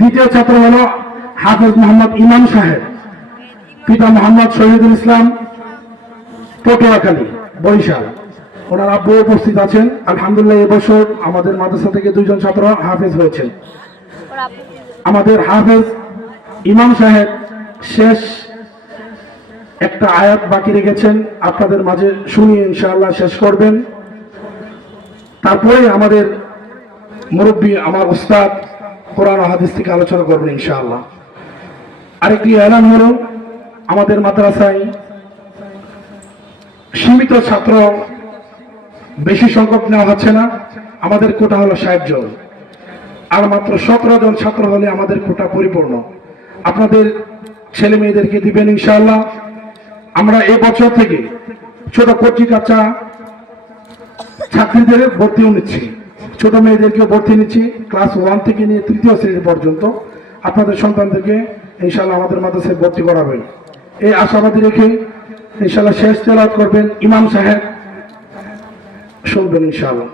দ্বিতীয় ছাত্র হলো হাফেজ মোহাম্মদ ইমাম সাহেব, পিতা মোহাম্মদ শহীদুল ইসলাম, পটুয়াখালী, বরিশাল। ওনার আব্বু উপস্থিত আছেন। আলহামদুলিল্লাহ এবছর আমাদের মাদ্রাসা থেকে 2 জন ছাত্র হাফেজ হয়েছেন। আমাদের হাফেজ ইমাম সাহেব শেষ একটা আয়াত বাকি রেখেছেন, আপনাদের মাঝে শুনিয়ে ইনশাআল্লাহ শেষ করবেন। তারপরে আমাদের মুরব্বী আমার উস্তাদ কোরআন ও হাদিস থেকে আলোচনা করবেন ইনশাআল্লাহ। আরেকটি এলান হলো, আমাদের মাদ্রাসায় সীমিত ছাত্র বেশি সংখ্যক নেওয়া হচ্ছে না। আমাদের কোটা হলো 60 জন, আর মাত্র 17 জন ছাত্র হলে আমাদের কোটা পরিপূর্ণ। আপনাদের ছেলে মেয়েদেরকে দিবেন ইনশাআল্লাহ। আমরা এবছর থেকে ছোট কচি কাঁচা ছাত্রীদের ভর্তিও নিচ্ছি, ছোট মেয়েদেরকেও ভর্তি নিচ্ছি, ক্লাস 1 থেকে নিয়ে 3য় শ্রেণী পর্যন্ত আপনাদের সন্তানদেরকে ইনশাআল্লাহ আমাদের মাদ্রাসায় ভর্তি করাবেন। এই আশাবাদী রেখে ইনশাআল্লাহ শেষ তেলাওয়াত করবেন ইমাম সাহেব, শুনবেন ইনশাআল্লাহ।